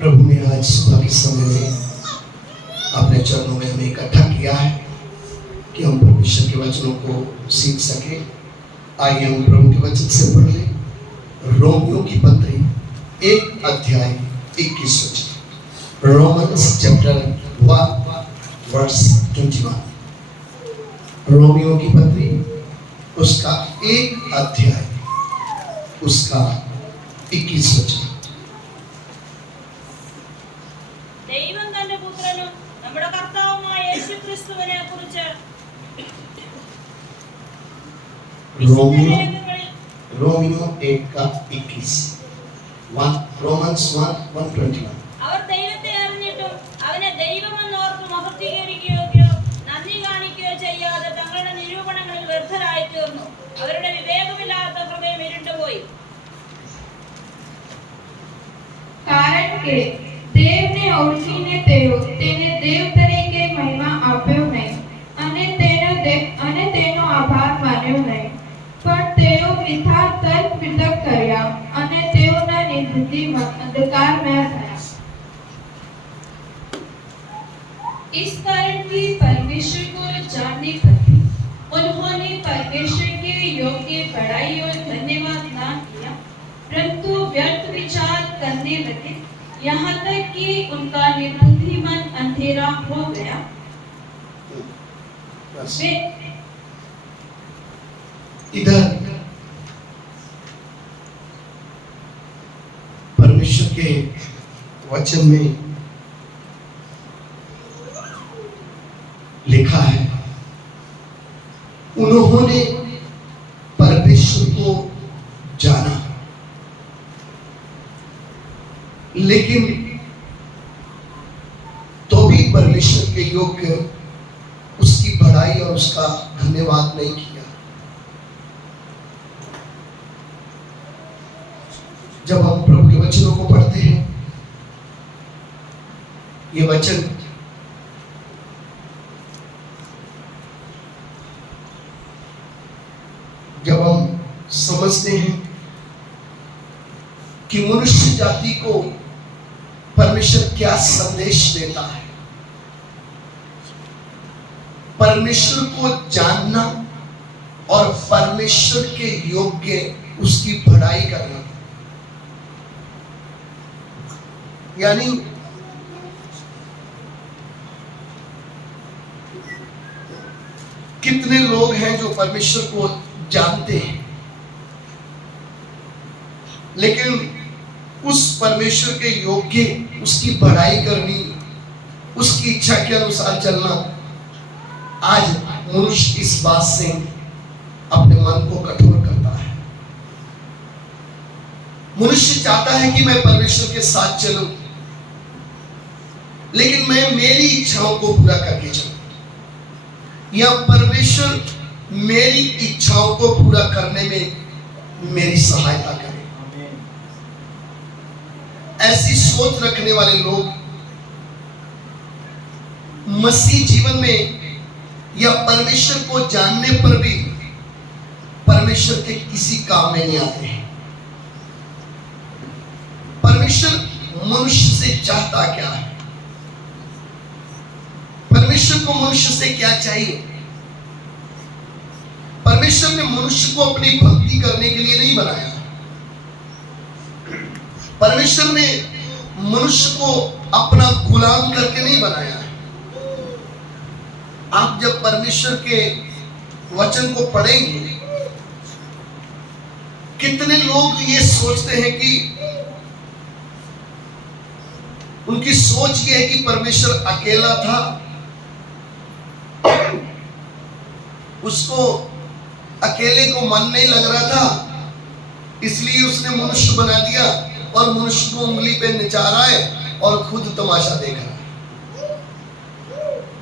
प्रभु ने आज सुबह के समय में अपने चरणों में हमें इकट्ठा किया है कि हम परमेश्वर के वचनों को सीख सके। आइए हम प्रभु के वचन से पढ़ लें। रोमियो की पत्री 1 अध्याय 21 वचन। Romans chapter 1 verse 21। रोमियो की पत्री उसका 1 अध्याय उसका 21 वचन। रोमियो 1 का 21 रोमन्स 1:21। അവർ ദൈവത്തെ അറിഞ്ഞിട്ടും അവനെ ദൈവമെന്ന് ഓർത്ത് മഹത്വീകരിക്കുകയോ നന്ദി കാണിക്കുകയോ ചെയ്യാതെ തങ്ങളുടെ നിരൂപണങ്ങളിൽ വ്യർത്ഥരായി തീർന്നു. അവരുടെ വിവേകമില്ലാത്ത ഹൃദയം ഇരുണ്ടുപോയി. કારણ કે દેવને ઓળખીને તેઓ તેને દેવ તરીકે મહિમા આપ્યો નહીં અને તેનો આભાર માન્યો નહીં, પણ તેઓ મિથ્યા તર્ક વિતર્ક કર્યા અને તેઓના નિર્બુદ્ધિમાં અંધકારમય થયા. इस कारण भी परमेश्वर को जानने पर भी उन्होंने परमेश्वर के योग्य बड़ाई और धन्यवाद ना किया, परंतु व्यर्थ विचार करने लगे, यहाँ तक कि उनका निर्बुद्धि मन अंधेरा हो गया. इधर परमेश्वर के वचन में लिखा है, उन्होंने परमेश्वर को जाना, लेकिन तो भी परमेश्वर के योग्य उसकी बड़ाई और उसका धन्यवाद नहीं किया। जब हम प्रभु के वचनों को पढ़ते हैं, ये वचन जब हम समझते हैं कि मनुष्य जाति को परमेश्वर क्या संदेश देता है, परमेश्वर को जानना और परमेश्वर के योग्य उसकी बड़ाई करना, यानी कितने लोग हैं जो परमेश्वर को जानते हैं, लेकिन उस परमेश्वर के योग्य उसकी बड़ाई करनी, उसकी इच्छा के अनुसार चलना, आज मनुष्य इस बात से अपने मन को कठोर करता है। मनुष्य चाहता है कि मैं परमेश्वर के साथ चलूं, लेकिन मैं मेरी इच्छाओं को पूरा करके चलूं, या परमेश्वर मेरी इच्छाओं को पूरा करने में मेरी सहायता करे। ऐसी सोच रखने वाले लोग मसीह जीवन में या परमेश्वर को जानने पर भी परमेश्वर के किसी काम में नहीं आते हैं। परमेश्वर मनुष्य से चाहता क्या है, परमेश्वर को मनुष्य से क्या चाहिए? परमेश्वर ने मनुष्य को अपनी भक्ति करने के लिए नहीं बनाया। परमेश्वर ने मनुष्य को अपना गुलाम करके नहीं बनाया। आप जब परमेश्वर के वचन को पढ़ेंगे, कितने लोग ये सोचते हैं कि उनकी सोच ये है कि परमेश्वर अकेला था, उसको अकेले को मन नहीं लग रहा था, इसलिए उसने मनुष्य बना दिया और मनुष्य को उंगली पे नचा रहा है और खुद तमाशा देख रहा है।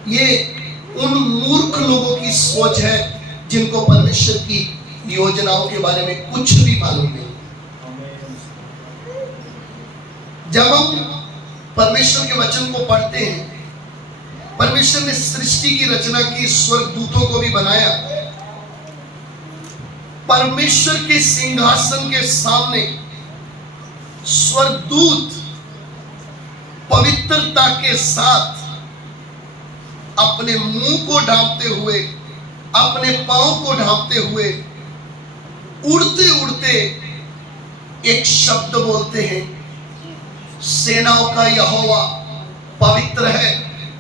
ये उन मूर्ख लोगों की सोच है जिनको परमेश्वर की योजनाओं के बारे में कुछ भी मालूम नहीं। जब हम परमेश्वर के वचन को पढ़ते हैं, परमेश्वर ने सृष्टि की रचना की, स्वर्गदूतों को भी बनाया, परमेश्वर के सिंहासन के सामने स्वर्गदूत पवित्रता के साथ अपने मुंह को ढांपते हुए, अपने पांव को ढांपते हुए, उड़ते उड़ते एक शब्द बोलते हैं, सेनाओं का यहोवा पवित्र है,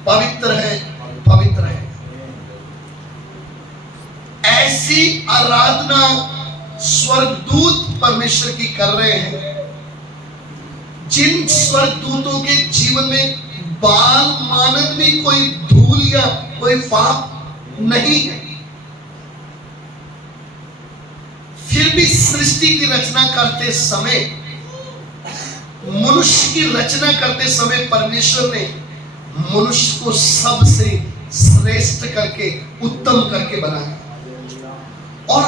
पवित्र है, पवित्र है। ऐसी आराधना स्वर्गदूत परमेश्वर की कर रहे हैं, जिन स्वर्गदूतों के जीवन में बाल मानक भी कोई धूल या कोई पाप नहीं है, फिर भी सृष्टि की रचना करते समय, मनुष्य की रचना करते समय परमेश्वर ने मनुष्य को सबसे श्रेष्ठ करके, उत्तम करके बनाया। और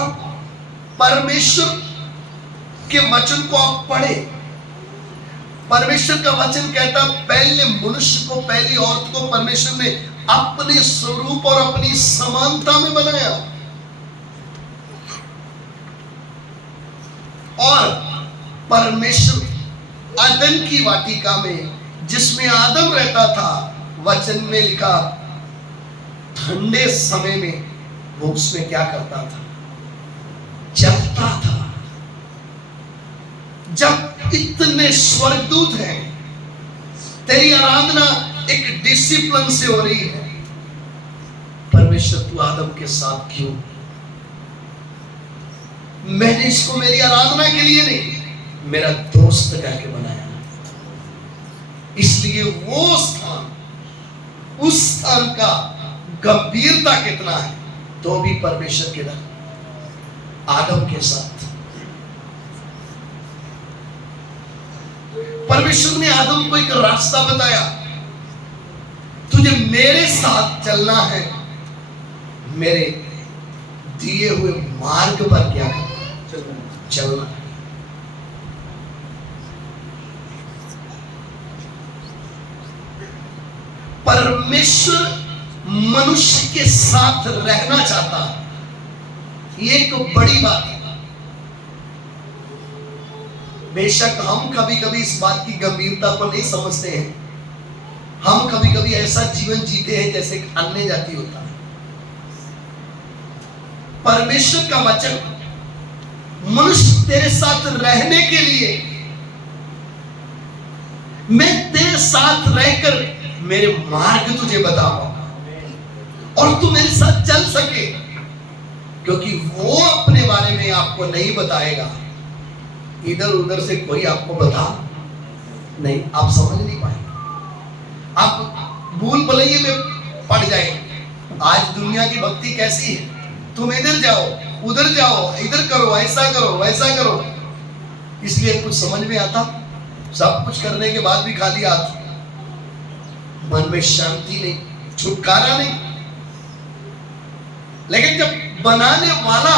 परमेश्वर के वचन को आप पढ़े, परमेश्वर का वचन कहता, पहले मनुष्य को, पहली औरत को परमेश्वर ने अपने स्वरूप और अपनी समानता में बनाया। और परमेश्वर अदन की वाटिका में, जिसमें आदम रहता था, वचन में लिखा, ठंडे समय में वो उसमें क्या करता था? जलता था। जब इतने स्वर्गदूत हैं, तेरी आराधना एक डिसिप्लिन से हो रही है, परमेश्वर तू आदम के साथ क्यों? मैंने इसको मेरी आराधना के लिए नहीं, मेरा दोस्त करके बनाया। इसलिए वो स्थान, उस स्थान का गंभीरता कितना है, तो भी परमेश्वर के दर आदम के साथ, परमेश्वर ने आदम को एक रास्ता बताया, तुझे मेरे साथ चलना है, मेरे दिए हुए मार्ग पर क्या करना? चलना है। परमेश्वर मनुष्य के साथ रहना चाहता है, ये एक बड़ी बात है। बेशक हम कभी कभी इस बात की गंभीरता को नहीं समझते हैं, हम कभी कभी ऐसा जीवन जीते हैं जैसे एक अन्य जाति होता है। परमेश्वर का वचन मनुष्य तेरे साथ रहने के लिए, मैं तेरे साथ रहकर मेरे मार्ग तुझे बताऊंगा और तू मेरे साथ चल सके, क्योंकि वो अपने बारे में आपको नहीं बताएगा, इधर उधर से कोई आपको बता नहीं, आप समझ नहीं पाएंगे, आप भूल भुलैये में पड़ जाएंगे। आज दुनिया की भक्ति कैसी है, तुम इधर जाओ, उधर जाओ, इधर करो, ऐसा करो, वैसा करो, इसलिए कुछ समझ में आता, सब कुछ करने के बाद भी खाली हाथ, मन में शांति नहीं, छुटकारा नहीं। लेकिन जब बनाने वाला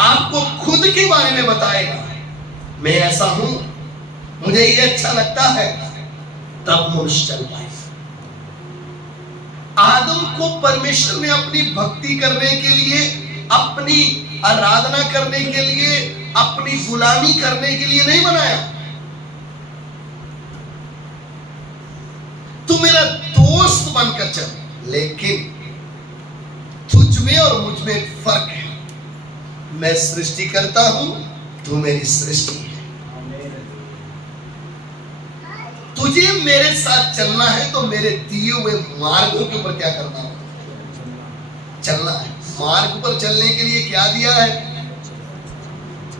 आपको खुद के बारे में बताएगा, मैं ऐसा हूं, मुझे ये अच्छा लगता है, तब मनुष्य चल पाएगा। आदम को परमेश्वर ने अपनी भक्ति करने के लिए, अपनी आराधना करने के लिए, अपनी गुलामी करने के लिए नहीं बनाया। तू मेरा दोस्त बनकर चल, लेकिन तुझ में और मुझ में एक फर्क है, मैं सृष्टि करता हूं, तू मेरी सृष्टि है। तुझे मेरे साथ चलना है तो मेरे दिए हुए मार्गों के ऊपर क्या करना है? चलना है। मार्ग पर चलने के लिए क्या दिया है?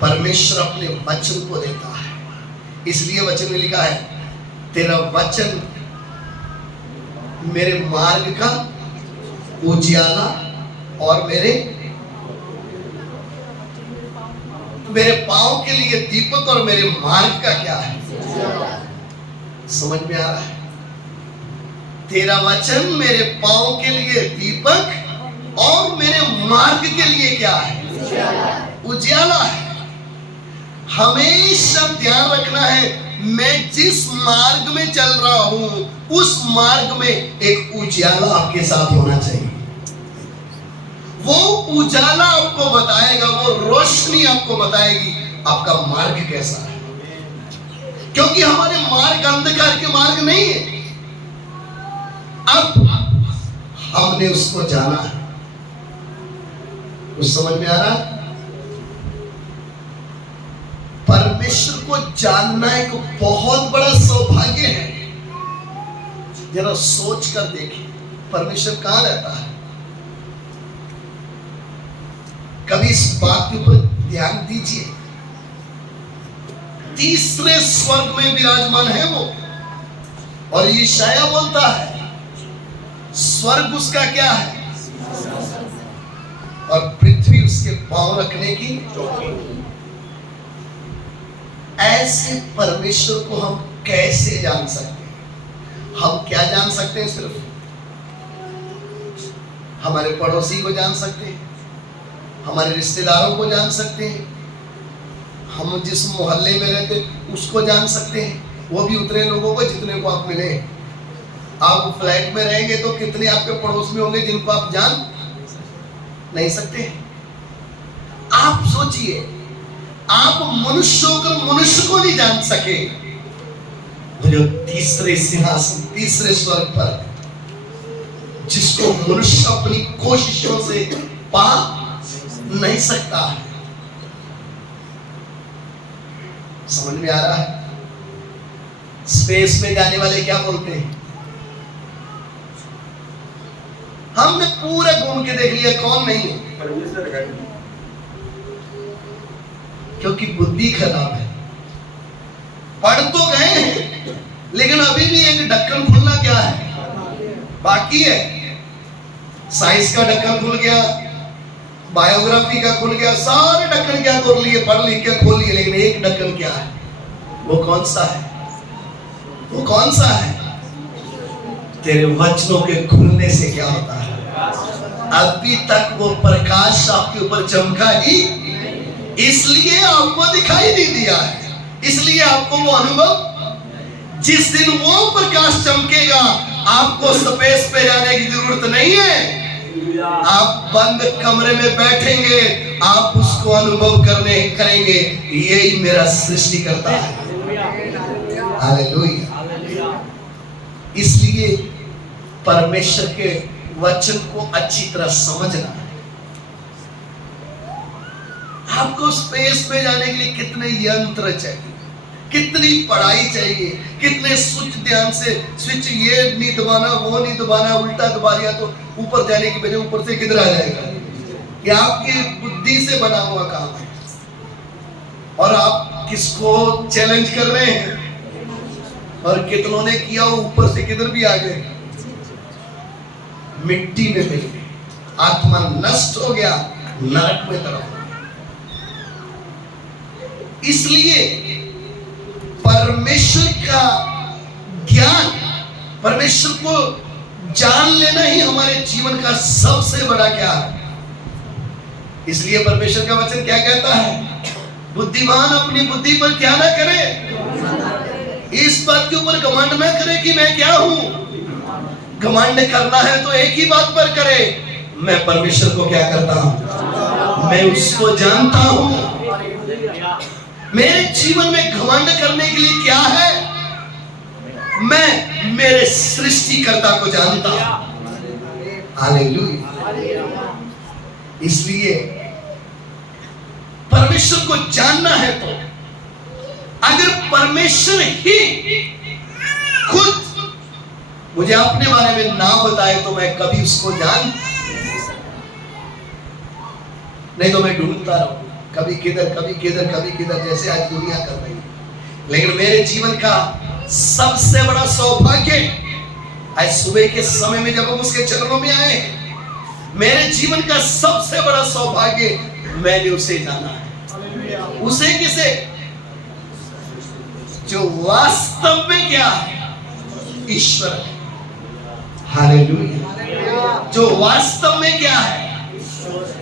परमेश्वर अपने वचन को देता है। इसलिए वचन में लिखा है, तेरा वचन मेरे मार्ग का उजियाला और मेरे पांव के लिए दीपक और मेरे मार्ग का क्या है? समझ में आ रहा है? तेरा वचन मेरे पांव के लिए दीपक और मेरे मार्ग के लिए क्या है? उजियाला है। हमेशा ध्यान रखना है, मैं जिस मार्ग में चल रहा हूं उस मार्ग में एक उजाला आपके साथ होना चाहिए। वो उजाला आपको बताएगा, वो रोशनी आपको बताएगी आपका मार्ग कैसा है। क्योंकि हमारे मार्ग अंधकार के मार्ग नहीं है, हमने उसको जाना है। कुछ समझ में आ रहा है? परमेश्वर को जानना एक बहुत बड़ा सौभाग्य है। जरा सोच कर देखिए, परमेश्वर कहां रहता है? कभी इस बात के ऊपर ध्यान दीजिए। तीसरे स्वर्ग में विराजमान है वो। और यशायाह बोलता है स्वर्ग उसका क्या है और पृथ्वी उसके पांव रखने की। ऐसे परमेश्वर को हम कैसे जान सकते हैं? हम क्या जान सकते हैं? सिर्फ हमारे पड़ोसी को जान सकते हैं, हमारे रिश्तेदारों को जान सकते हैं, हम जिस मोहल्ले में रहते उसको जान सकते हैं, वो भी उतने लोगों को जितने को आप मिले। आप फ्लैट में रहेंगे तो कितने आपके पड़ोस में होंगे जिनको आप जान नहीं सकते। आप सोचिए, आप मनुष्य होकर मनुष्य को नहीं जान सके, जो तीसरे सिंहासन, तीसरे स्वर्ग पर, जिसको मनुष्य अपनी कोशिशों से पा नहीं सकता है। समझ में आ रहा है? स्पेस में जाने वाले क्या बोलते हैं? हमने पूरा घूम के देख लिया, कौन नहीं है? क्योंकि बुद्धि खराब है। पढ़ तो गए हैं, लेकिन अभी भी एक ढक्कन खुलना क्या है बाकी है। साइंस का ढक्कन खुल गया, बायोग्राफी का खुल गया, सारे ढक्कन क्या खोल लिए, पढ़ लिख के खोल लिए, लेकिन एक ढक्कन क्या है? वो कौन सा है? वो कौन सा है? तेरे वचनों के खुलने से क्या होता है? अभी तक वो प्रकाश आपके ऊपर चमका ही, इसलिए आपको दिखाई नहीं दिया है, इसलिए आपको वो अनुभव, जिस दिन वो प्रकाश चमकेगा आपको स्पेस पे जाने की जरूरत नहीं है। आप बंद कमरे में बैठेंगे, आप उसको अनुभव करेंगे। यही मेरा सृष्टिकर्ता है। हालेलुया। इसलिए परमेश्वर के वचन को अच्छी तरह समझना है। आपको स्पेस में जाने के लिए कितने यंत्र चाहिए, कितनी पढ़ाई चाहिए, कितने स्विच, ध्यान से स्विच, ये नहीं दबाना, वो नहीं दबाना, उल्टा दबा दिया तो ऊपर जाने की बजाय ऊपर से किधर आ जाएगा। ये आपकी बुद्धि से बना हुआ काम है। और आप किसको चैलेंज कर रहे हैं? और कितनों ने किया ऊपर से किधर भी आ गए, मिट्टी में मिल गए, आत्मा नष्ट हो गया, नरक में तरफ। इसलिए परमेश्वर का ज्ञान, परमेश्वर को जान लेना ही हमारे जीवन का सबसे बड़ा क्या है। इसलिए परमेश्वर का वचन क्या कहता है? बुद्धिमान अपनी बुद्धि पर क्या ना करे, इस बात के ऊपर घमंड न करे कि मैं क्या हूं। घमंड करना है तो एक ही बात पर करे, मैं परमेश्वर को क्या करता हूं, मैं उसको जानता हूं। मेरे जीवन में घमंड करने के लिए क्या है? मैं मेरे सृष्टिकर्ता को जानता हूं। हालेलुया। इसलिए परमेश्वर को जानना है तो अगर परमेश्वर ही खुद मुझे अपने बारे में ना बताए तो मैं कभी उसको जान नहीं, तो मैं ढूंढता रहूं, कभी किधर कभी किधर कभी किधर, जैसे आज दुनिया कर रही है। लेकिन मेरे जीवन का सबसे बड़ा सौभाग्य, आज सुबह के समय में जब हम उसके चरणों में आए, मेरे जीवन का सबसे बड़ा सौभाग्य, मैंने उसे जाना है। उसे किसे? जो वास्तव में क्या है? ईश्वर है। हालेलुया। जो वास्तव में क्या है?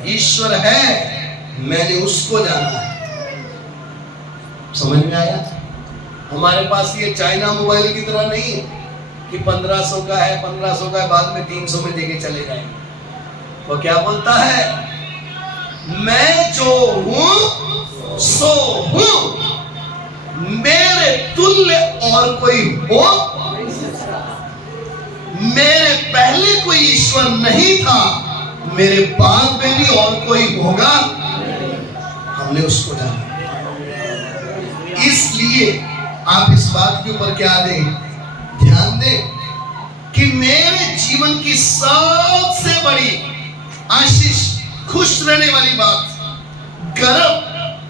ईश्वर है। मैंने उसको जाना है। समझ में आया? हमारे पास ये चाइना मोबाइल की तरह नहीं है कि 1500 का है, 1500 का है, बाद में 300 में देके चले जाएंगे। वो क्या बोलता है? मैं जो हूं सो हूं, मेरे तुल्य और कोई हो, मेरे पहले कोई ईश्वर नहीं था, मेरे बाद में भी और कोई होगा, हमने उसको जाना। इसलिए आप इस बात के ऊपर क्या दें, ध्यान दें कि मेरे जीवन की सबसे बड़ी आशीष, खुश रहने वाली बात, गर्व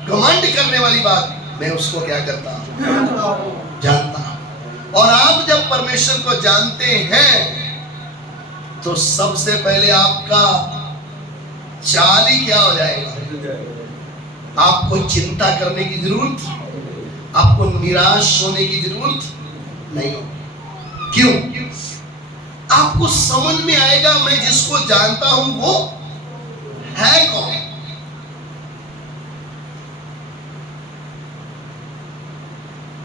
घमंड करने वाली बात, मैं उसको क्या करता हूं, जानता हूं। और आप जब परमेश्वर को जानते हैं तो सबसे पहले आपका चाल ही क्या हो जाएगा, आपको चिंता करने की जरूरत, आपको निराश होने की जरूरत नहीं होगी। क्यों? आपको समझ में आएगा मैं जिसको जानता हूं वो है कौन।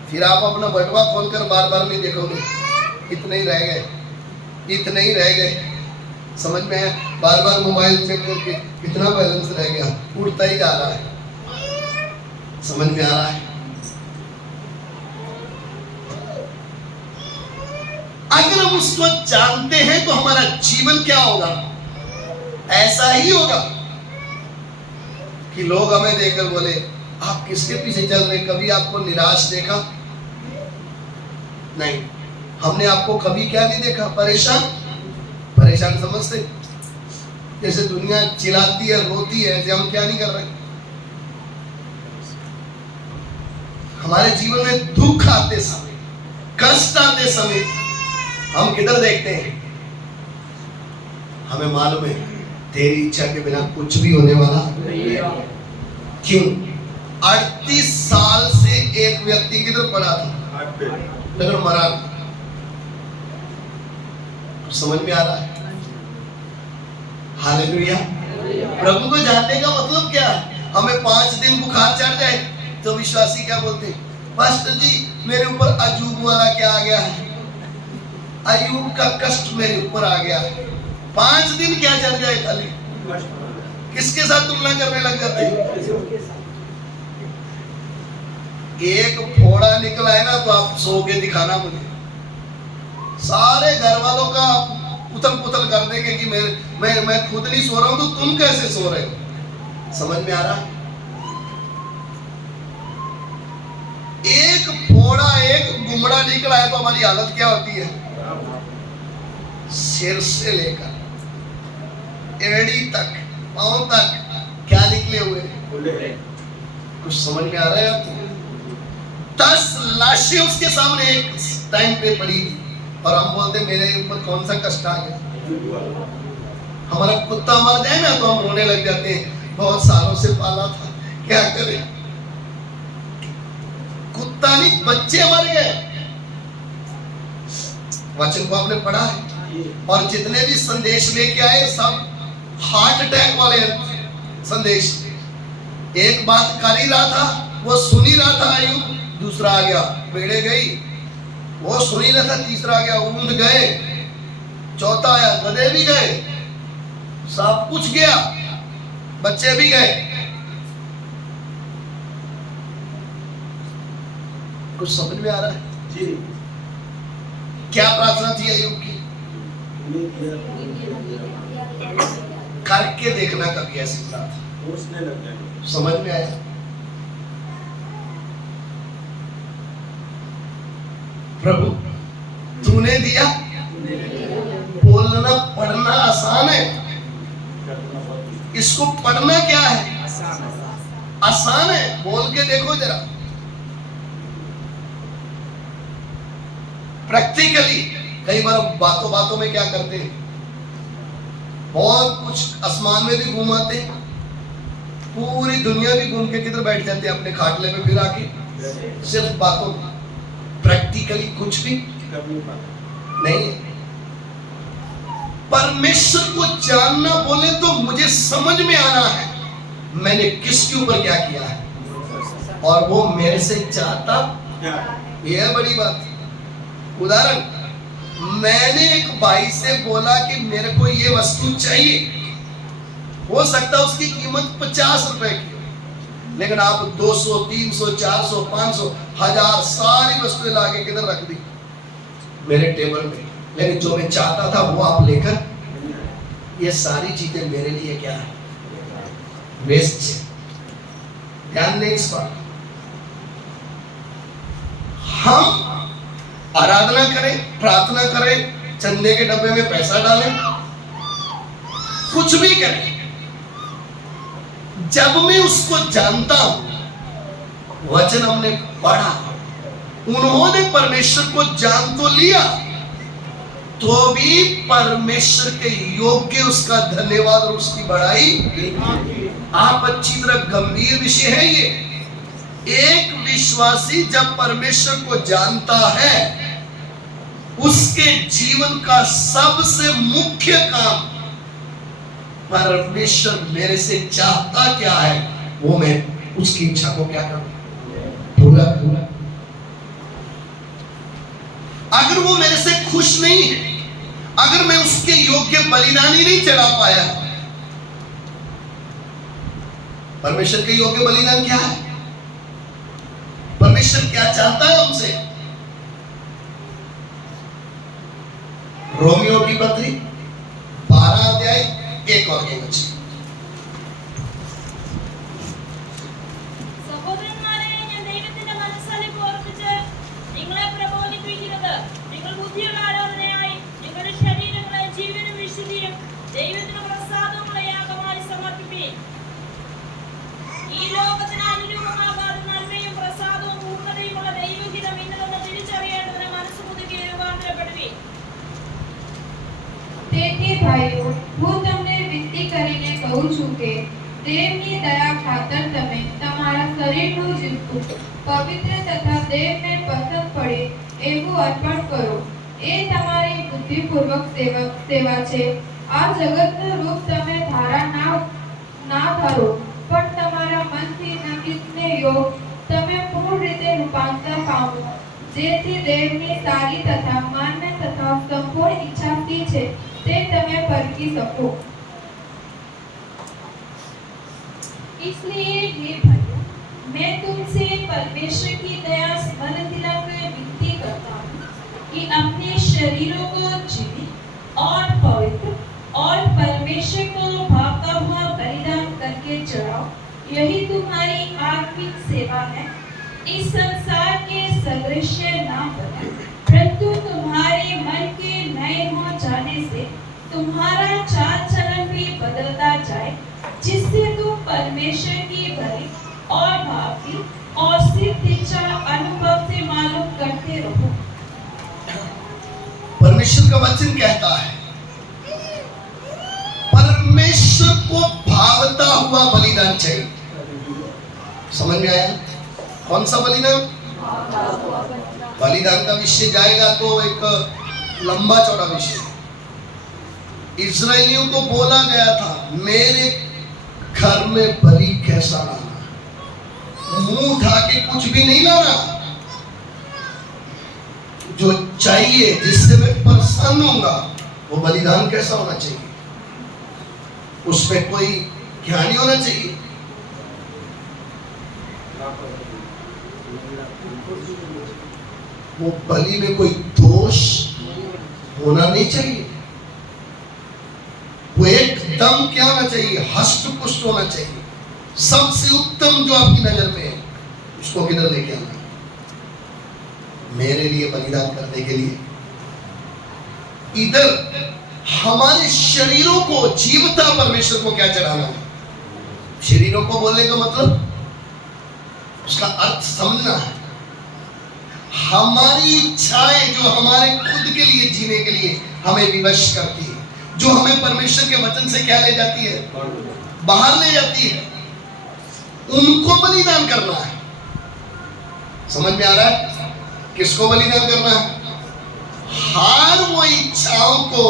फिर आप अपना बटवा खोलकर बार बार नहीं देखोगे, इतने ही रह गए, इतने ही रह गए। समझ में है? बार बार मोबाइल चेक करके कितना बैलेंस रह गया, उड़ता ही जा रहा है। समझ में आ रहा है? अगर हम उसको जानते हैं तो हमारा जीवन क्या होगा, ऐसा ही होगा कि लोग हमें देखकर बोले आप किसके पीछे चल रहे। कभी आपको निराश देखा? नहीं। हमने आपको कभी क्या नहीं देखा, परेशान। परेशान समझते? जैसे दुनिया चिल्लाती है, रोती है, ऐसे हम क्या नहीं कर रहे। हमारे जीवन में दुख आते समय, कष्ट आते समय हम किधर देखते हैं? हमें मालूम है तेरी इच्छा के बिना कुछ भी होने वाला नहीं। क्यों? 38 साल से एक व्यक्ति किधर पड़ा था, लेकिन मरा। समझ में आ रहा है? हालेलुया। प्रभु को जानने का मतलब क्या है? हमें 5 दिन बुखार चढ़ जाए तो विश्वासी क्या बोलते हैं, पास्टर जी मेरे ऊपर अजूब वाला क्या आ गया है, अयूब का कष्ट मेरे ऊपर आ गया है। 5 दिन क्या चढ़ जाए खाली, किसके साथ तुलना करने लग जाते हैं? एक फोड़ा निकला है ना तो आप सो के दिखाना मुझे, सारे घर वालों का उथल पुथल कर देंगे कि मैं खुद नहीं सो रहा हूं तो तुम कैसे सो रहे हो। समझ में आ रहा है? एक फोड़ा, एक गुमड़ा निकला है तो हमारी हालत क्या होती है, सिर से लेकर एड़ी तक, पांव तक क्या निकले हुए। कुछ समझ में आ रहा है आपको? 10 लाशें उसके सामने एक टाइम पे पड़ी थी और हम बोलते मेरे ऊपर कौन सा कष्ट आ गया। हमारा कुत्ता मर जाए ना तो हम रोने लग जाते हैं, बहुत सालों से पाला था, क्या करें। कुत्ता नहीं, बच्चे मर गए। वचन को आपने पढ़ा है, और जितने भी संदेश लेके आए सब हार्ट अटैक वाले संदेश। एक बात कर ही रहा था, वो सुन ही रहा था अयूब, दूसरा आ गया पेड़े गई, वो सुन ही रहा था, तीसरा आ गया ऊंट गए, चौथा आया गधे भी गए, सब कुछ गया, बच्चे भी गए। कुछ समझ में आ रहा है जी? क्या प्रार्थना थी अयूब की? करके देखना कभी ऐसी प्रार्थना। समझ में आया? प्रभु तूने दिया, बोलना पढ़ना आसान है, इसको पढ़ना क्या है, आसान है। बोल के देखो जरा, प्रैक्टिकली। कई बार बातों बातों में क्या करते हैं, बहुत कुछ आसमान में भी घूमाते हैं, पूरी दुनिया भी घूम के किधर बैठ जाते हैं अपने खाटले में फिर आके, सिर्फ बातों में, प्रैक्टिकली कुछ भी नहीं। परमेश्वर को जानना बोले तो मुझे समझ में आना है मैंने किसके ऊपर क्या किया है और वो मेरे से चाहता, यह बड़ी बात। उदाहरण, मैंने एक भाई से बोला कि मेरे को ये वस्तु चाहिए, हो सकता है उसकी कीमत 50 रुपए की, लेकिन आप 200, 300, 400, 500, 1000 सारी वस्तुएं लाके किधर रख दी मेरे टेबल में, लेकिन जो मैं चाहता था वो आप लेकर ये सारी चीजें मेरे लिए क्या है? वेस्ट है। ध्यान दें इस पर। हम आराधना करें, प्रार्थना करें, चंदे के डब्बे में पैसा डालें, कुछ भी करें, जब मैं उसको जानता हूं, वचन हमने पढ़ा, उन्होंने परमेश्वर को जान तो लिया, तो भी परमेश्वर के योग्य उसका धन्यवाद और उसकी बड़ाई। आप अच्छी तरह, गंभीर विषय है ये। एक विश्वासी जब परमेश्वर को जानता है, उसके जीवन का सबसे मुख्य काम, परमेश्वर मेरे से चाहता क्या है, वो मैं उसकी इच्छा को क्या करूं, पूरा करूं। अगर वो मेरे से खुश नहीं है, अगर मैं उसके योग्य बलिदान ही नहीं चढ़ा पाया, परमेश्वर के योग्य बलिदान क्या है? परमेश्वर क्या चाहता है हमसे? रोमियो की पत्री 12 अध्याय 1 और 2 वचन। സഹോദരന്മാരെ, ഞാൻ ദൈവത്തിന്റെ മനസ്സലിവ് ഓർപ്പിച്ച് നിങ്ങളെ പ്രബോധിപ്പിക്കുന്നത്, നിങ്ങൾ ബുദ്ധിയുള്ള ആലോചനയായി നിങ്ങളുടെ ശരീരങ്ങളെ ജീവനും വിശുദ്ധിയും ദൈവത്തിന് പ്രസാദമുള്ള യാഗമായി സമർപ്പിപ്പീൻ. ഈ ലോകത്തിന് അനുരൂപമാകാതെ നന്മയും പ്രസാദവും പൂർണ്ണതയുമുള്ള ദൈവഹിതം ഇന്നതെന്ന് തിരിച്ചറിയേണ്ടതിന് മനസ്സ് പുതുക്കി രൂപാന്തരപ്പെടുവീൻ. તેથી ભાઈઓ, હું તમને વિનંતી કરીને કહું છું કે દેવની દયા ખાતર તમે તમારા શરીરનું જીવતું, પવિત્ર તથા દેવને પસંદ પડે એવું અર્પણ કરો. એ તમારી બુદ્ધિપૂર્વક સેવા છે. આ જગતનું રૂપ તમે ધારા ના ધારો, પણ તમારા મનથી નજીકને યોગ તમે પૂર્ણ રીતે રૂપાંતર પામો, જેથી દેવની સારી તથા માન્ય તથા સંપૂર્ણ ઈચ્છા શી છે તે તમે પરખી શકો. इसलिए हे भाइयों, मैं तुमसे परमेश्वर की दया स्मरण दिलाकर विनती करता हूँ कि अपने शरीरों को जीवित और पवित्र और परमेश्वर को भावता हुआ बलिदान करके चढ़ाओ. यही तुम्हारी आत्मिक सेवा है. इस संसार के सदृश्य ना बने, परंतु तुम्हारे मन के नए हो जाने से तुम्हारा चाल चलन भी बदलता जाए, जिससे तुम परमेश्वर की भली और भावी और सिद्ध इच्छा अनुभव से मालूम करते रहो. परमेश्वर का वचन कहता है, परमेश्वर को भावता हुआ बलिदान चाहिए. समझ में आया? कौन सा बलिदान? बलिदान का विषय जाएगा तो एक लंबा चौड़ा विषय. इस्राएलियों को बोला गया था, मेरे घर में बलि कैसा लाना, मुंह उठा के कुछ भी नहीं लाना, जो चाहिए जिससे मैं प्रसन्न होऊंगा वो बलिदान कैसा होना चाहिए, उसमें कोई ज्ञानी होना चाहिए, वो बलि में कोई दोष होना नहीं चाहिए, वो एकदम क्या होना चाहिए, हष्ट पुष्ट होना चाहिए. सबसे उत्तम जो आपकी नजर में है उसको किधर लेके आना है? मेरे लिए बलिदान करने के लिए. इधर हमारे शरीरों को जीवता परमेश्वर को क्या चढ़ाना है? शरीरों को बोलने का मतलब उसका अर्थ समझना है. हमारी इच्छाएं जो हमारे खुद के लिए जीने के लिए हमें विवश करती है, जो हमें परमेश्वर के वचन से क्या ले जाती है, बाहर ले जाती है, उनको बलिदान करना है. समझ में आ रहा है? किसको बलिदान करना है? हर वो इच्छाओं को,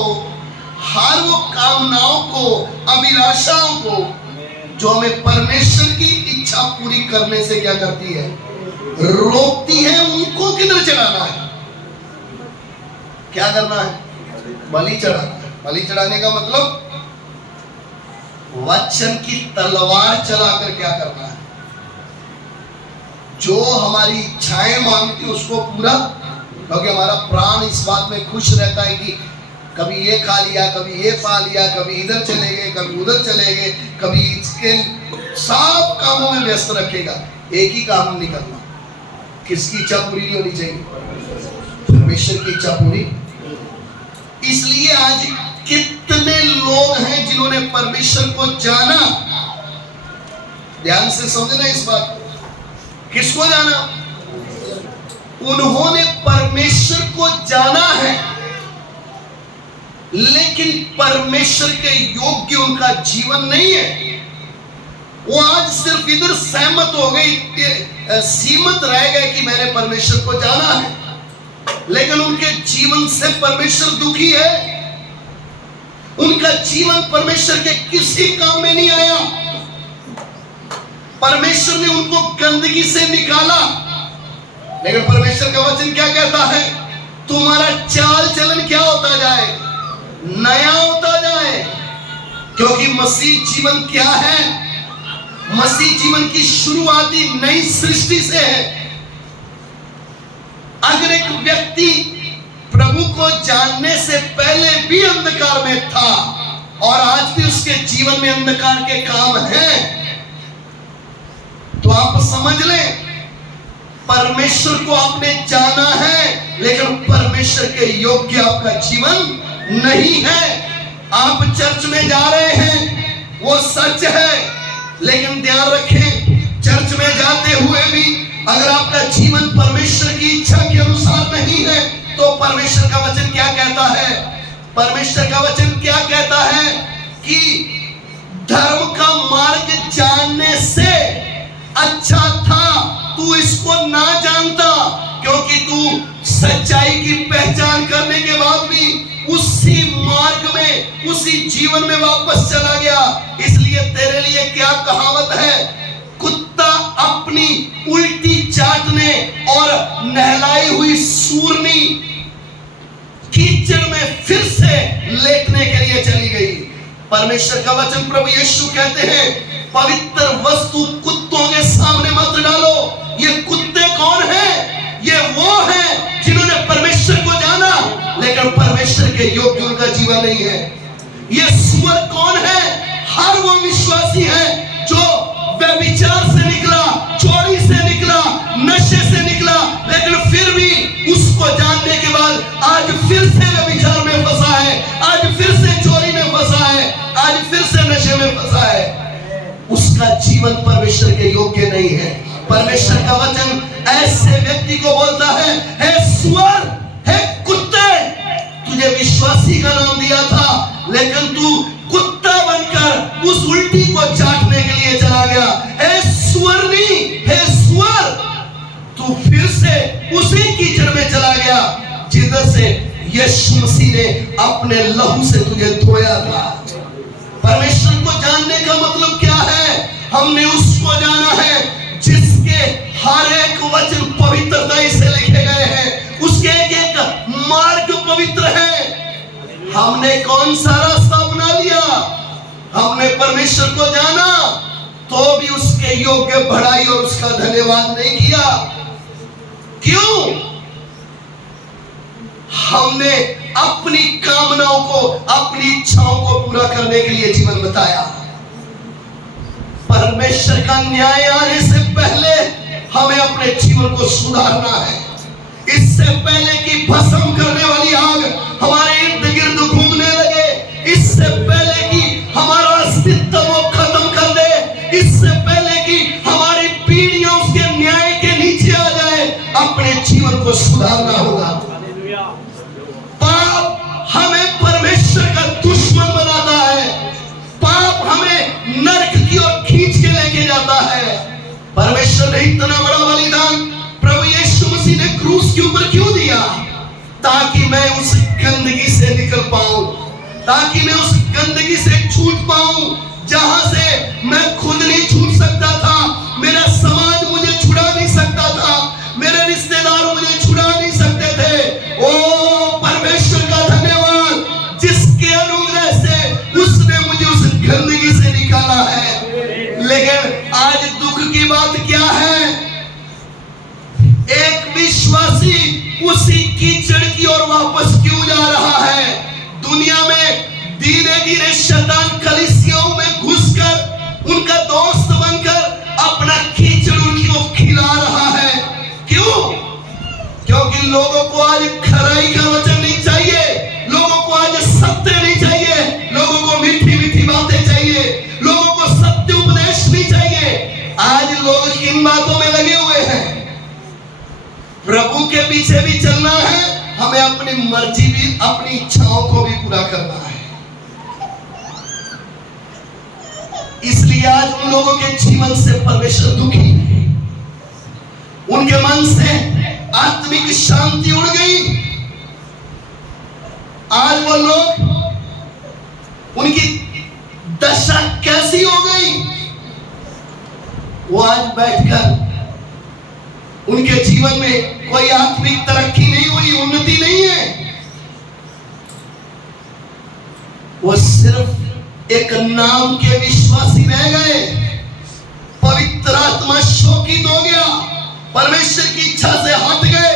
हर वो कामनाओं को, अभिलाषाओं को जो हमें परमेश्वर की इच्छा पूरी करने से क्या करती है, रोकती है, उनको किधर चढ़ाना है? क्या करना है? बलि चढ़ाना है. बलि चढ़ाने का मतलब वचन की तलवार चलाकर क्या करना है, जो हमारी इच्छाएं मांगती उसको पूरा, क्योंकि हमारा प्राण इस बात में खुश रहता है कि कभी ये खा लिया, कभी ये पा लिया, कभी इधर चले गए, कभी उधर चले गए, कभी इसके सब कामों में व्यस्त रखेगा। एक ही काम निकलना, किसकी इच्छा पूरी नहीं होनी चाहिए? परमेश्वर की इच्छा पूरी। इसलिए आज कितने लोग हैं जिन्होंने परमेश्वर को जाना। ध्यान से समझना इस बात को। किसको जाना? उन्होंने परमेश्वर को जाना है, लेकिन परमेश्वर के योग्य उनका जीवन नहीं है। वो आज सिर्फ इधर सहमत हो गई, सीमित रह गए कि मैंने परमेश्वर को जाना है, लेकिन उनके जीवन से परमेश्वर दुखी है। उनका जीवन परमेश्वर के किसी काम में नहीं आया। परमेश्वर ने उनको गंदगी से निकाला, लेकिन परमेश्वर का वचन क्या कहता है? तुम्हारा चाल चलन क्या होता जाए? नया होता जाए। क्योंकि मसीह जीवन क्या है? मसीह जीवन की शुरुआती नई सृष्टि से है। अगर एक व्यक्ति प्रभु को जानने से पहले भी अंधकार में था और आज भी उसके जीवन में अंधकार के काम हैं, तो आप समझ लें परमेश्वर को आपने जाना है, लेकिन परमेश्वर के योग्य आपका जीवन नहीं है। आप चर्च में जा रहे हैं, वो सच है, लेकिन ध्यान रखें, चर्च में जाते हुए भी अगर आपका जीवन परमेश्वर की इच्छा के अनुसार नहीं है, तो परमेश्वर का वचन क्या कहता है? परमेश्वर का वचन क्या कहता है कि धर्म का मार्ग जानने से अच्छा था तू इसको ना जानता, क्योंकि तू सच्चाई की पहचान करने के बाद भी उसी मार्ग में, उसी जीवन में वापस चला गया। इसलिए तेरे लिए क्या कहावत है? कुत्ता अपनी उल्टी चाटने और नहलाई हुई सूरनी कीचड़ में फिर से लेटने के लिए चली गई। परमेश्वर का वचन प्रभु यीशु कहते हैं, पवित्र वस्तु कुत्तों के सामने मत डालो। ये कुत्ते कौन है? ये वो हैं जिन्होंने परमेश्वर को जाना, लेकिन परमेश्वर के योग्य उनका जीवन नहीं है। ये सुअर कौन है? हर वो विश्वासी है जो व्यभिचार से निकला, चोरी से निकला, नशे से निकला, लेकिन फिर भी उसको जानने के बाद आज फिर से व्यभिचार में फंसा है, आज फिर से चोरी में फंसा है, आज फिर से नशे में फंसा है। उसका जीवन परमेश्वर के योग्य नहीं है। परमेश्वर का वचन ऐसे व्यक्ति को बोलता है, हे सुअर, हे कुत्ते, तुझे विश्वासी का नाम दिया था, लेकिन तू कुत्ता बनकर उस उल्टी को चाटने के लिए चला गया। हे सुअरनी, हे सुअर, तू फिर से उसी कीचड़ में चला गया जिधर से यीशु मसीह ने अपने लहू से तुझे धोया था। परमेश्वर को जानने का मतलब क्या है? हमने उसको जाना है जिसके हर एक वचन पवित्रता से लिखे गए हैं, उसके एक एक मार्ग पवित्र है। हमने कौन सा रास्ता अपना लिया? हमने परमेश्वर को जाना तो भी उसके योग्य बढ़ाई और उसका धन्यवाद नहीं किया। क्यों? हमने अपनी कामनाओं को, अपनी इच्छाओं को पूरा करने के लिए जीवन बताया। परमेश्वर का न्याय आने से पहले हमें अपने जीवन को सुधारना है। इससे पहले कि भस्म करने वाली आग हमारे इर्द गिर्द घूमने लगे, इससे पहले कि हमारा अस्तित्व वो खत्म कर दे, इससे पहले कि हमारी पीढ़ियां उसके न्याय के नीचे आ जाए, अपने जीवन को सुधारना होगा। पाप हमें परमेश्वर का दुश्मन बनाता है, पाप हमें नरक की ओर खींच के लेके जाता है। परमेश्वर ने इतना बड़ा बलिदान प्रभु यीशु मसीह ने क्रूस के ऊपर क्यों दिया? ताकि मैं उस गंदगी से निकल पाऊं, ताकि मैं उस गंदगी से छूट पाऊं जहां से मैं खुद नहीं छूट सकता था, मेरा समाज मुझे छुड़ा नहीं सकता था, मेरे रिश्तेदार मुझे छुड़ा नहीं सकते थे। ओ परमेश्वर का धन्यवाद, जिसके अनुग्रह से उसने मुझे उस गंदगी से निकाला है। लेकिन आज दुख की बात क्या है? एक विश्वासी उसी कीचड़ की ओर वापस क्यों जा रहा है? आज खराई का वचन नहीं चाहिए, लोगों को आज सत्य नहीं चाहिए, लोगों को मीठी मीठी बातें चाहिए, लोगों को सत्य उपदेश नहीं चाहिए। आज लोग किन बातों में लगे हुए हैं? प्रभु के पीछे भी चलना है, हमें अपनी मर्जी भी, अपनी इच्छाओं को भी पूरा करना है। इसलिए आज उन लोगों के जीवन से परमेश्वर दुखी है, उनके मन से आत्मिक शांति उड़ गई। आज वो लोग, उनकी दशा कैसी हो गई? वो आज बैठकर उनके जीवन में कोई आत्मिक तरक्की नहीं हुई, उन्नति नहीं है। वो सिर्फ एक नाम के विश्वासी रह गए। पवित्र आत्मा शोकित हो गया, परमेश्वर की इच्छा से हट गए।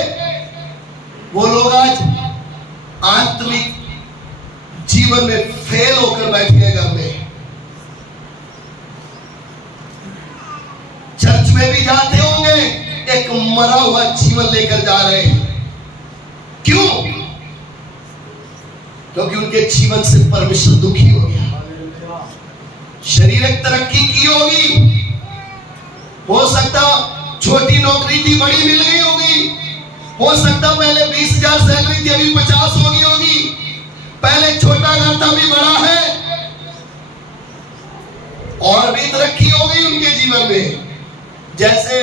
वो लोग आज आत्मिक जीवन में फेल होकर बैठ गए घर में। चर्च में भी जाते होंगे, एक मरा हुआ जीवन लेकर जा रहे हैं। क्यों? क्योंकि उनके जीवन से परमेश्वर दुखी हो गया। शारीरिक तरक्की की होगी, हो सकता छोटी नौकरी थी, बड़ी मिल गई होगी। हो सकता पहले 20,000 सैलरी थी, अभी 50 हो गई होगी। पहले छोटा घर था, अभी बड़ा है। और भी तरक्की हो गई उनके जीवन में। जैसे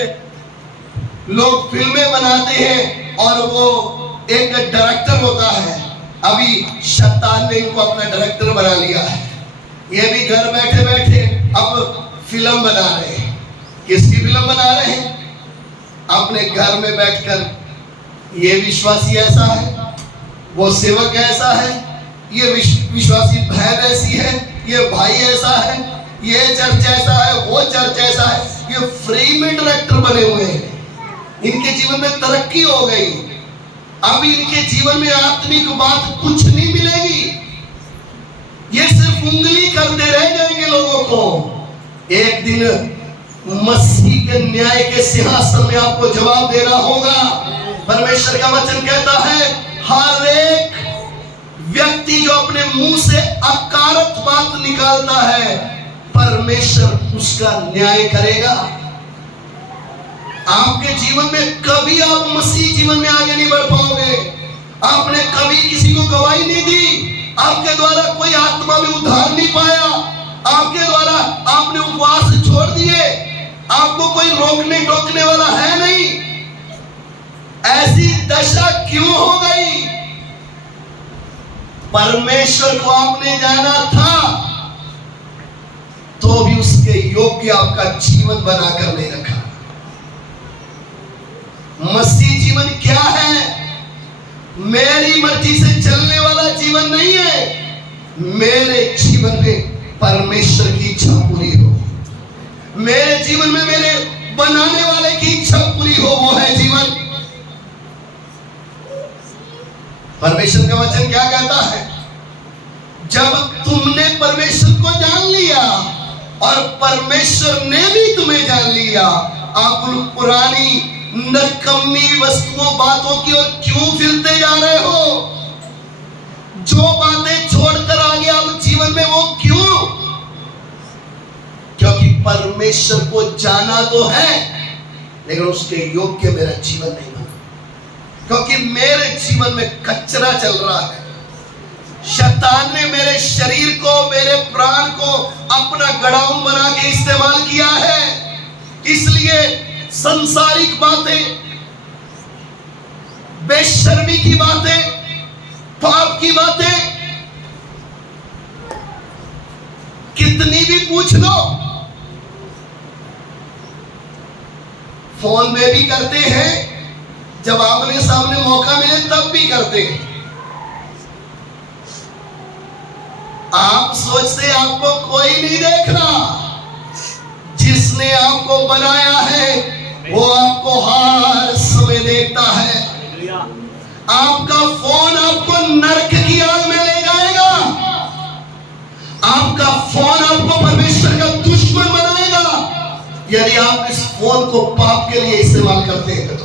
लोग फिल्में बनाते हैं और वो एक डायरेक्टर होता है, अभी शैतान ने इनको अपना डायरेक्टर बना लिया है। ये भी घर बैठे बैठे अब फिल्म बना रहे हैं। किसकी फिल्म बना रहे हैं? अपने घर में बैठकर ये विश्वासी ऐसा है, वो सेवक ऐसा है, ये विश्वासी बहन ऐसी है, ये भाई ऐसा है, ये चर्च ऐसा है, वो चर्च ऐसा है। ये फ्री में डायरेक्टर बने हुए हैं। इनके जीवन में तरक्की हो गई। अब इनके जीवन में आत्मिक बात कुछ नहीं मिलेगी। ये सिर्फ उंगली करते रह जाएंगे लोगों को। एक दिन मसीह के न्याय के सिंहासन में आपको जवाब देना होगा। परमेश्वर का वचन कहता है, हर एक व्यक्ति जो अपने मुंह से अकारत बात निकालता है, परमेश्वर उसका न्याय करेगा। आपके जीवन में कभी आप मसीह जीवन में आगे नहीं बढ़ पाओगे। आपने कभी किसी को गवाही नहीं दी, आपके द्वारा कोई आत्मा में उद्धार नहीं पाया, आपके द्वारा आपने उपवास छोड़ दिए, आपको कोई रोकने टोकने वाला है नहीं। ऐसी दशा क्यों हो गई? परमेश्वर को आपने जाना था, तो भी उसके योग्य आपका जीवन बनाकर नहीं रखा। मसीह जीवन क्या है? मेरी मर्जी से चलने वाला जीवन नहीं है। मेरे जीवन में परमेश्वर की इच्छा पूरी हो, मेरे जीवन में मेरे बनाने वाले की इच्छा पूरी हो, वो है जीवन। परमेश्वर का वचन क्या कहता है? जब तुमने परमेश्वर को जान लिया और परमेश्वर ने भी तुम्हें जान लिया, आप उन पुरानी नकम्मी वस्तुओं बातों की ओर क्यों फिरते जा रहे हो? जो बातें छोड़कर आगे आप जीवन में, वो क्यों? क्योंकि परमेश्वर को जाना तो है, लेकिन उसके योग्य मेरा जीवन नहीं बना। क्योंकि मेरे जीवन में कचरा चल रहा है। शैतान ने मेरे शरीर को, मेरे प्राण को अपना गड़ाउन बना के इस्तेमाल किया है। इसलिए संसारिक बातें, बेशर्मी की बातें, पाप की बातें कितनी भी पूछ लो, फोन में भी करते हैं, जब आमने सामने मौका मिले तब भी करते हैं। आप सोचते आपको कोई नहीं देख रहा। जिसने आपको बनाया है वो आपको हर समय देखता है। आपका फोन आपको नरक की आग में ले जाएगा। आपका फोन आपको परमेश्वर का दुश्मन बनाएगा यदि आप इस फोन को पाप के लिए इस्तेमाल करते हैं। तो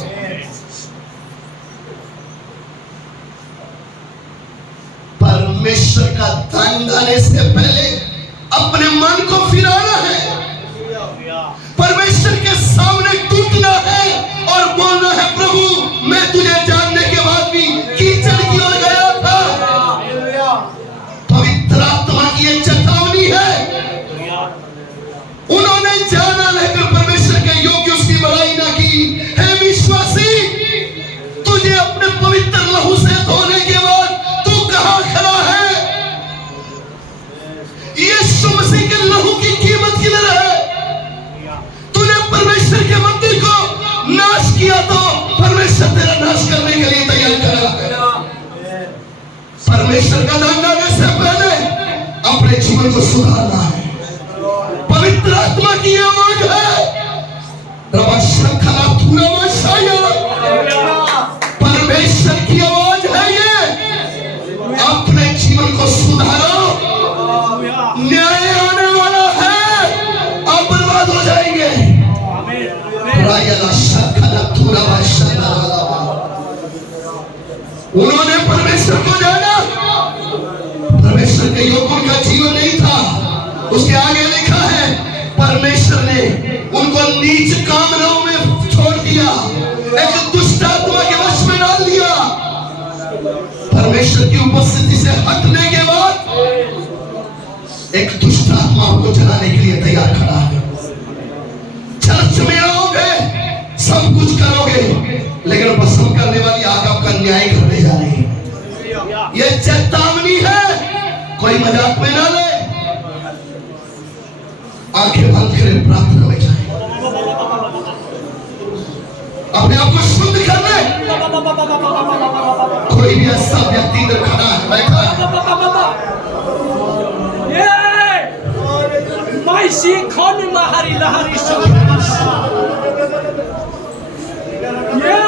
परमेश्वर का दंड आने से पहले अपने मन को फिराना है, परमेश्वर के सामने टूटना है और बोलना है, प्रभु मैं तुझे जानने के बाद भी कीचड़ की ओर गया था। पवित्र आत्मा की ये चेतावनी है। उन्होंने जाना लेकर परमेश्वर के योग्य उसकी बड़ाई ना की। हे विश्वासी, तुझे अपने पवित्र लहू से धोने के बाद तू कहां खड़ा है? यीशु मसीह के लहू की कीमत किधर है? तूने परमेश्वर के मंदिर को नाश किया तो परमेश्वर तेरा नाश करने के लिए तैयार खड़ा है। परमेश्वर का दंड आने से पहले अपने जीवन को सुधारना है। पवित्र आत्मा की आवाज है, परमेश्वर की आवाज है ये, अपने जीवन को सुधारो, न्याय आने वाला है, आप बर्बाद हो जाएंगे। उन्होंने परमेश्वर को जाना, परमेश्वर के योग्य उनका जीवन नहीं था। उसके आगे लिखा है, परमेश्वर ने उनको नीच कामनाओं में छोड़ दिया, एक दुष्ट आत्मा के वश में डाल दिया। परमेश्वर की उपस्थिति से हटने के बाद एक दुष्ट आत्मा को जलाने के लिए तैयार खड़ा है। चर्च में आओगे, सब कुछ करोगे, लेकिन भस्म करने वाली आग आपका न्याय करने जा रही है। यह चेतावनी है, कोई मजाक में ना ले। आंखें बंद करें, प्रार्थना में जाएं, अपने आप को शुद्ध कर ले। कोई भी ऐसा व्यक्ति इधर खड़ा है, बैठा है, माइसी खाने में हरी लहरी सब